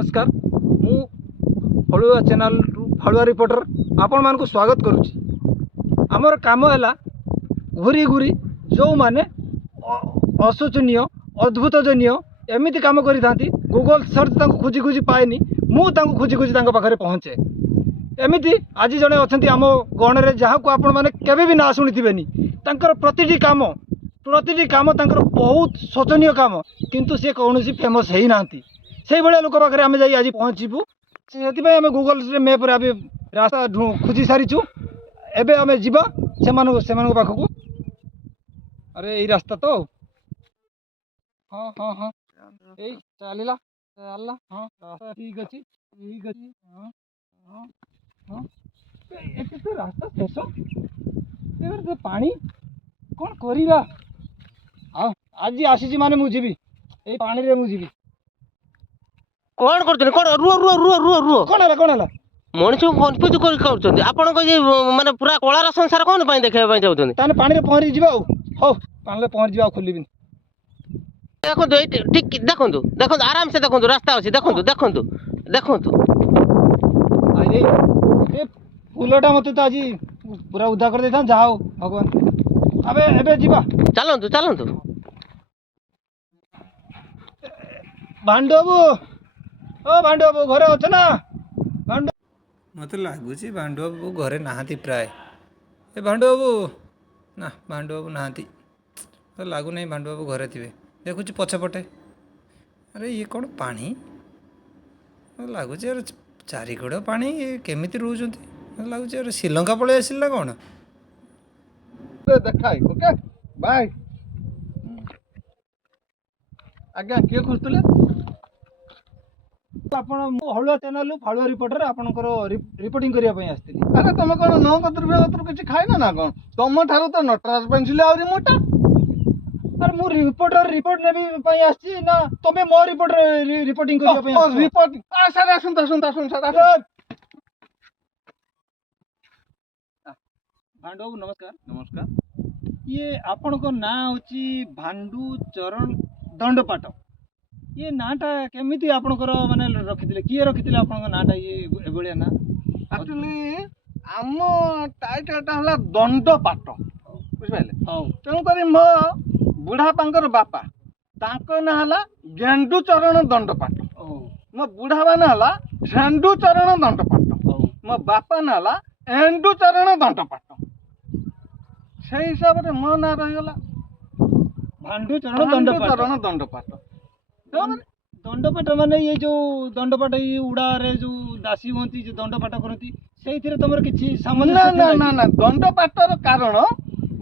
नमस्कार मु फलुआ channel फलुआ reporter आपण मान स्वागत करुच्ची। आमर काम है घूरी घूरी जो माने अशोचनीय अद्भुतजनीय एमती कम करी गूगल सर्च खोजी खोजी पाएनि मुझे खोजी खोजी पाखे पहुँचे। एमती आज जड़े अच्छा आम गण में जहाँ को आपण मैंने केवे भी ना शुणी प्रतिटी काम बहुत शोचनीय काम किंतु सी कौन फेमस है ना से भाया लोक पाखे आम जा आज पहुँचू से गूगल मैप रास्ता खोजी सारीचु एबे आम जीवा से पाखक। अरे यही रास्ता तो हाँ हाँ हाँ यही चलला चलला हाँ रास्ता ठीक अच्छी ठीक अच्छी हाँ हाँ हाँ तो रास्ता शेष पानी कौन करवा हाँ आज आसी माने मुझे ये पानी रे मुझे कौन करते कौन रुह रुह रुह रुह रुह कौन है मनुष्य को कन्फ्यूज कर आपण को ये माने पूरा कलार संसार कौन पाई देखा चाहते ताने पानी रे पहरी जीवा हो पानी रे पहरी जीवा खोलिबिन देखो ठीक देखो देखो आराम से देखो रास्ता अच्छी देखो देखो देखो अरे ये फूलटा मत तो आज पूरा उदा कर देता जाओ भगवान अबे एबे जीवा चलतु चलतु भांडू बाबू ओ भांडू बाबू घरे अच्छे ना भांडू मत लगुच भांडू बाबू घरे नहांती प्राय ए भांडू बाबू ना भांडू बाबू नहांती तो लगुना भांडू बाबू घरे थे देखुच पछपटे अरे ये कौन पानी लगुच यार चारिगड़ पानी केमिति रोचंती लगुच यार श्रीलंका पलि आसिल ना कौन देखा ओके बाय आज्ञा किए खोजुले आपण हलुआ चैनल फालुआ रिपोर्टर आपनकर रिपोर्टिंग करिया पई आस्थिली। अरे तुम कौन नौ कतर किसी खाइन ना कौन तुम ठार तो नटराज पेन्सिल आहरी मोटा अरे मु रिपोर्टर रिपोर्ट नेबी पई आछि ना तमे मो रिपोर्टर रिपोर्टिंग करिया पई आछि रिपोर्ट आ सर सुनता भांडू बाबू नमस्कार नमस्कार ये आपनको ना होची भांडू चरण दंडपाट ये नाटा केमिति आपनकर माने रखिथिले किए रखिथिले आपनकर नाटा ये एबळिया ना एक्चुअली आम टाइटलटा हला दंडपाट बुझिपाइले हां तेणु करी मो बुढ़ापांकर बापा तांको ना हला गेंडू चरण दंडपाट ओ मो बुढ़ाबा ना हला झेंडू चरण दंडपाट ओ मो बापा ना हला एंडू चरण दंडपाट से हिसाब से मो ना रहीगला भांडू चरण दंडपाट चरण दंडपाट दंडपाट माने ये जो दंडपाट ये उड़ा रे जो दासी होती जो दंडपाट करती सेइथिरे तमर किछि सामान्य ना ना ना ना दंडपाटर कारण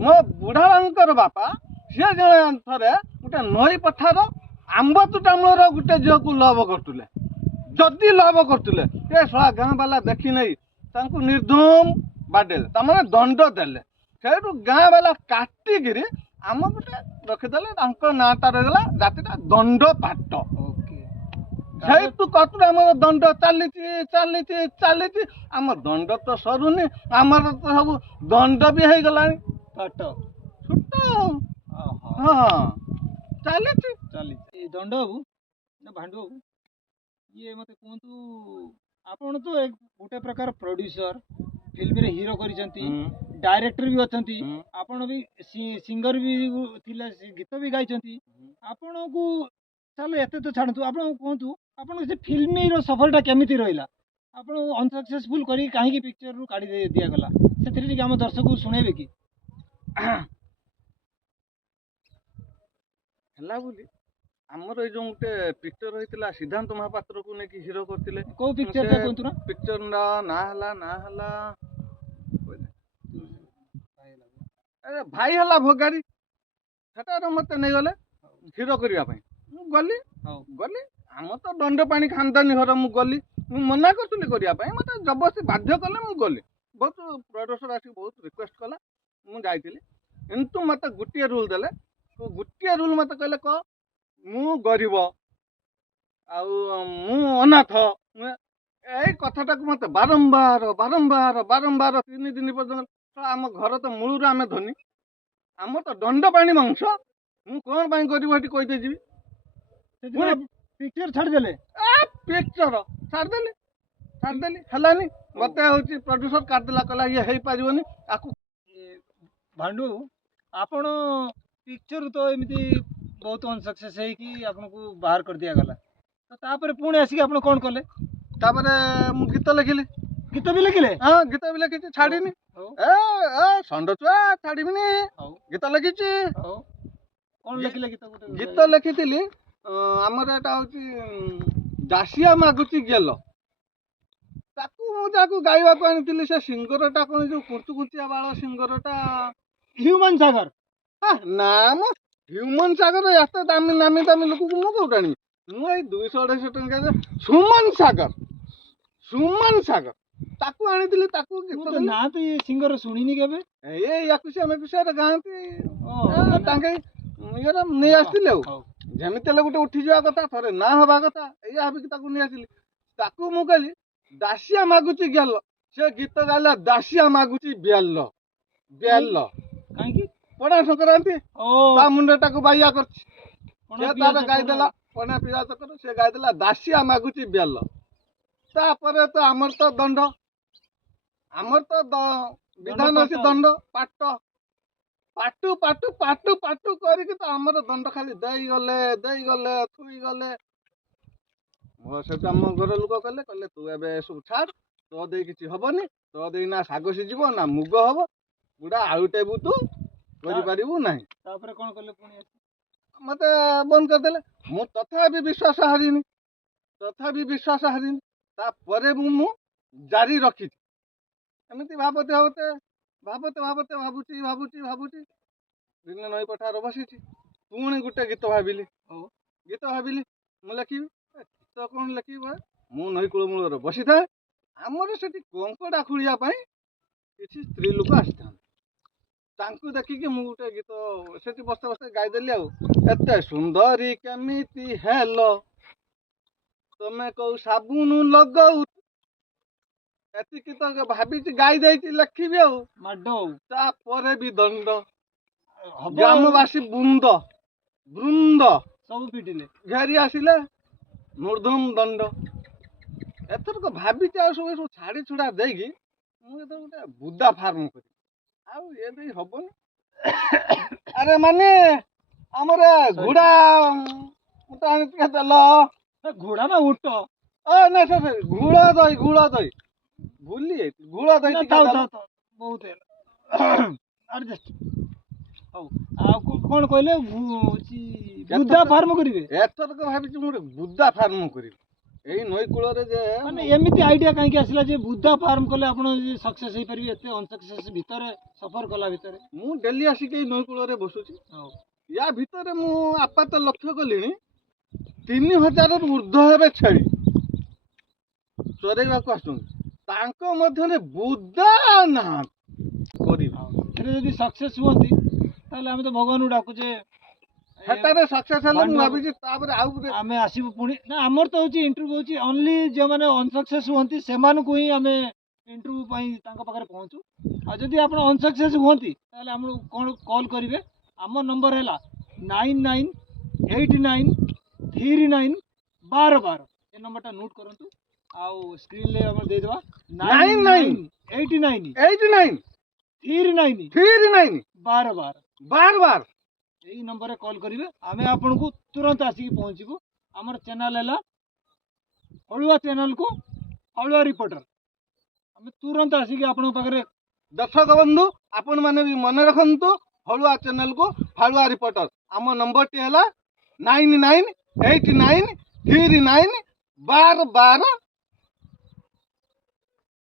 मो बुढ़ाबांकर बापा सी जने थरे गोटे नई पठार आंब तुटामूलर गोटे झील को लव करतुले जदि लव करतुले ए सला गाँ वाला देखी नहीं तांकु निर्धूम बाडेले तामाने दंड देले सेठू गाँ वाला काटिकी आम गोटे रखिदेले तांको नाटा रहीगला जातिटा दंडपाट ओके से कतुरे आम दंड चली चली चली आम दंड तो सरुनी आमर तो सब दंड भी हो गला पाट छुट आहा हाँ चली चली ए दंड बाबू ना भांडू बाबू ये मते कहतु आपण तो एक गोटे प्रकार प्रोड्यूसर फिल्म रे हीरो करिसंती डायरेक्टर भी अछंती आपण भी सिंगर भी थिला गीत भी गाइछंती आपण को चलो एते तो छाड़तु आपण कहतु आपण से फिल्म रो सफलता केमिति रहिला आपण अनसक्सेसफुल करी काहे की पिक्चर रु काढी दिया गला सेथिरे कि हम दर्शक को सुनेबे कि है बोली आमर ये जो गोटे पिक्चर होता सिद्धांत महापात्र को लेकिन हिरो करते को पिक्चर ता कहतु ना पिक्चर ना हला अरे भाई हला भोगारी सेटार मत नहीं गले हिरो करने गली गली आम तो दंड पानी खानदानी घर मु गली मु मना करी करने मत जबरदस्ती बाध्य कले मु गली बहुत प्रोड्यूसर आसिक बहुत रिक्वेस्ट कला मु जाइली किंतु मत गोटे रूल देले गोटे रूल मत कहले कह मु गरीब मु अनाथ यही कथाटा मत बारंबार बारंबार बारंबार 3 दिन पर्यटन आम घर तो मूल आम धनी आम तो दंड पानी वंश मु कौन गरीब हटी कहते जी पिक्चर छाड़ देले ପିକ୍ଚର ଛାଡ଼ିଦେଲି ହେଲାନି ମତେ ହଉଛି ପ୍ରଡ୍ୟୁସର କାଟିଦେଲା କହିଲା ଇଏ ହେଇପାରିବନି ଆକୁ ଭାଣ୍ଡୁ ଆପଣ ପିକ୍ଚର ତ ଏମିତି ବହୁତ ଅନସକ୍ସେସ୍ ହେଇକି ଆପଣଙ୍କୁ ବାହାର କରିଦିଆଗଲା ତ ତାପରେ ପୁଣି ଆସିକି ଆପଣ କ'ଣ କଲେ? ତାପରେ ମୁଁ ଗୀତ ଲେଖିଲି ଗୀତ ବି ଲେଖିଲେ? ହଁ ଗୀତ ବି ଲେଖିଛି ଛାଡ଼ିନି ହଉ ଏ ଷଣ୍ଢ ଛୁଆ ଛାଡ଼ିବିନି ହଉ ଗୀତ ଲେଖିଛି ହଉ କ'ଣ ଲେଖିଲେ ଗୀତ ଗୋଟେ? ଗୀତ ଲେଖିଥିଲି ଆମର ଏଟା ହଉଛି ଦାସିଆ ମାଗୁଛି ଗେଲ ତାକୁ ମୁଁ ଯାହାକୁ ଗାଇବାକୁ ଆଣିଥିଲି ସେ ସିଙ୍ଗରଟା କ'ଣ ଯୋଉ କୁଞ୍ଚୁକୁଞ୍ଚିଆ ବାଳ ସିଙ୍ଗରଟା ହ୍ୟୁମାନ ସାଗର। ନା ମ ହ୍ୟୁମାନ ସାଗର ଏତେ ଦାମୀ ଦାମୀ ଲୋକକୁ ମୁଁ କୋଉଠୁ ଆଣିବି ମୁଁ ଏଇ 200-250 ଟଙ୍କା ସୁମନ ସାଗର ତାକୁ ଆଣିଥିଲି ତାକୁ ମୁଁ ଗୀତ ତ ଦେଲି। ନା ତ ଏ ସିଙ୍ଗର ଶୁଣିନି କେବେ। ଏଇ ଏକୁଶିଆ ମେକୁଶିଆରେ ଗାଆନ୍ତି ଓହୋ। ତାଙ୍କେ ଇଏରେ ନେଇ ଆସିଥିଲେ ଆଉ ହଉ। ଯେମିତି ହେଲେ ଗୋଟେ ଉଠିଯିବା କଥା ଥରେ ନା ହବା କଥା ଏଇଆ ଭାବିକି ତାକୁ ନେଇ ଆସିଲି ତାକୁ ମୁଁ କହିଲି ଦାସିଆ ମାଗୁଛି ଗେଲ ସେ ଗୀତ ଗାଇଲା ଦାସିଆ ମାଗୁଛି ବେଲ କାହିଁକି? ପଣା ସଂକ୍ରାନ୍ତି ଓ ତା ମୁଣ୍ଡଟାକୁ ବାଇଆ କରିଛି କ'ଣ ସେ ପିଆଜ ତାର ଗାଇଦେଲା ପଣା ପିଆଜ କର ସେ ଗାଇଦେଲା ଦାସିଆ ମାଗୁଛି ବେଲ ତାପରେ ତ ଆମର ତ ଦଣ୍ଡ ବିଧାନ ଅଛି ଦଣ୍ଡ ପାଟୁ କରିକି ତ ଆମର ଦଣ୍ଡ ଖାଲି ଦେଇଗଲେ ଥୁଇଗଲେ ମୋ ସହିତ ଆମ ଘର ଲୋକ କହିଲେ ତୁ ଏବେ ଏସବୁ ଛାଡ ତୋ ଦେଇ କିଛି ହବନି ତୋ ଦେଇ ନା ଶାଗ ସିଝିବ ନା ମୁଗ ହବ ବୁଢା ଆଳୁଟେବୁ ତୁ କରିପାରିବୁ ନାହିଁ ତାପରେ କ'ଣ କଲେ ପୁଣି? ମତେ ବନ୍ଦ କରିଦେଲେ ମୁଁ ତଥାପି ବିଶ୍ୱାସ ହାରିନି ତାପରେ ମୁଁ ଜାରି ରଖିଛି ଏମିତି ଭାବୁଛି ଦିନେ ନଈ ପଠାର ବସିଛି ପୁଣି ଗୋଟେ ଗୀତ ଭାବିଲି ମୁଁ ଲେଖିବି ଗୀତ କ'ଣ ଲେଖିବି ମୁଁ ନଈ କୂଳ ମୂଳରେ ବସିଥାଏ ଆମର ସେଠି କଙ୍କଡ଼ା ଖୋଳିବା ପାଇଁ କିଛି ସ୍ତ୍ରୀ ଲୋକ ଆସିଥାନ୍ତି ତାଙ୍କୁ ଦେଖିକି ମୁଁ ଗୋଟେ ଗୀତ ସେଠି ବସ୍ତେ ଗାଇଦେଲି ଆଉ ଏତେ ସୁନ୍ଦରୀ କେମିତି ହେଲ ତମେ କୋଉ ସାବୁନ ଲଗାଉ ଏତିକି ତ ଭାବିଛି ଗାଇ ଦେଇଛି ଲେଖିବି ଆଉ ମାଡ ଆଉ ତାପରେ ବି ଦଣ୍ଡ ହବ ଗ୍ରାମବାସୀ ବୃନ୍ଦ ସବୁ ପିଟିଲେ। ଘେରି ଆସିଲେ ମୂର୍ଦ୍ଧମ ଦଣ୍ଡ ଏଥରକ ଭାବିଛି ଆଉ ସବୁ ଛାଡ଼ି ଛୁଡ଼ା ଦେଇକି ମୁଁ ଏଥର ଗୋଟେ ବୁଦା ଫାର୍ମ କରିବି ଆଉ ଏ ଦେଇ ହବନି ଆରେ ମାନେ ଆମର ଘୋଡ଼ା ମୁଁ ତ ଆଣିଛି ତେଲ ଘୋଡ଼ା ନା ଉଟ? ନାଇଁ ସେ ଘୋଳ ଦହି ଭୁଲି ଯାଇଥିଲି ଘୋଳ ଦହି ଟିକେ ଦେଲ। ବହୁତ ହେଲା ଆଡଜଷ୍ଟ। ହଉ ଆଉ କ'ଣ କହିଲେ ବୁଦା ଫାର୍ମ କରିବେ? ଏଥରକ ଭାବିଛି ମୁଁ ଗୋଟେ ବୁଦା ଫାର୍ମ କରିବି ଏଇ ନଈ କୂଳରେ ଯେ ମାନେ ଏମିତି ଆଇଡିଆ କାହିଁକି ଆସିଲା ଯେ ବୁଦା ଫାର୍ମ କଲେ ଆପଣ ସକ୍ସେସ୍ ହେଇପାରିବେ ଏତେ ଅନସକ୍ସେସ୍ ଭିତରେ ସଫର କଲା ଭିତରେ? ମୁଁ ଡେଲି ଆସିକି ଏଇ ନଈ କୂଳରେ ବସୁଛି ହଉ ୟା ଭିତରେ ମୁଁ ଆପାତ ଲକ୍ଷ୍ୟ କଲିଣି 3000ରୁ ଉର୍ଦ୍ଧ୍ୱ ହେବେ ଛେଳି ଚରେଇବାକୁ ଆସୁଛନ୍ତି ତାଙ୍କ ମଧ୍ୟରେ ବୁଦା ନାହାନ୍ତି କରିବି ଏଥିରେ ଯଦି ସକ୍ସେସ୍ ହୁଅନ୍ତି ତାହେଲେ ଆମେ ତ ଭଗବାନଙ୍କୁ ଡାକୁଛେ ସେଟାରେ ସକ୍ସେସ୍ ହେଲେ ମୁଁ ଭାବିଛି ତାପରେ ଆଉ ଗୋଟେ ଆମେ ଆସିବୁ ପୁଣି ନା ଆମର ତ ହଉଛି ଇଣ୍ଟରଭ୍ୟୁ ହଉଛି ଅନଲି ଯେଉଁମାନେ ଅନସକ୍ସେସ୍ ହୁଅନ୍ତି ସେମାନଙ୍କୁ ହିଁ ଆମେ ଇଣ୍ଟରଭ୍ୟୁ ପାଇଁ ତାଙ୍କ ପାଖରେ ପହଞ୍ଚୁ ଆଉ ଯଦି ଆପଣ ଅନସକ୍ସେସ୍ ହୁଅନ୍ତି ତାହେଲେ ଆମକୁ କ'ଣ କଲ୍ କରିବେ ଆମ ନମ୍ବର ହେଲା 9989391212 ଏ ନମ୍ବରଟା ନୋଟ୍ କରନ୍ତୁ ଆଉ ସ୍କ୍ରିନ୍ରେ ଆମେ ଦେଇଦେବା 9989391212 ଏଇ ନମ୍ବରରେ କଲ୍ କରିବେ ଆମେ ଆପଣଙ୍କୁ ତୁରନ୍ତ ଆସିକି ପହଞ୍ଚିବୁ ଆମର ଚ୍ୟାନେଲ୍ ହେଲା ହଳୁଆ ଚ୍ୟାନେଲ୍କୁ ହଳୁଆ ରିପୋର୍ଟର ଆମେ ତୁରନ୍ତ ଆସିକି ଆପଣଙ୍କ ପାଖରେ ଦର୍ଶକ ବନ୍ଧୁ ଆପଣମାନେ ବି ମନେ ରଖନ୍ତୁ ହଳୁଆ ଚ୍ୟାନେଲକୁ ହଳୁଆ ରିପୋର୍ଟର ଆମ ନମ୍ବରଟି ହେଲା 9989391212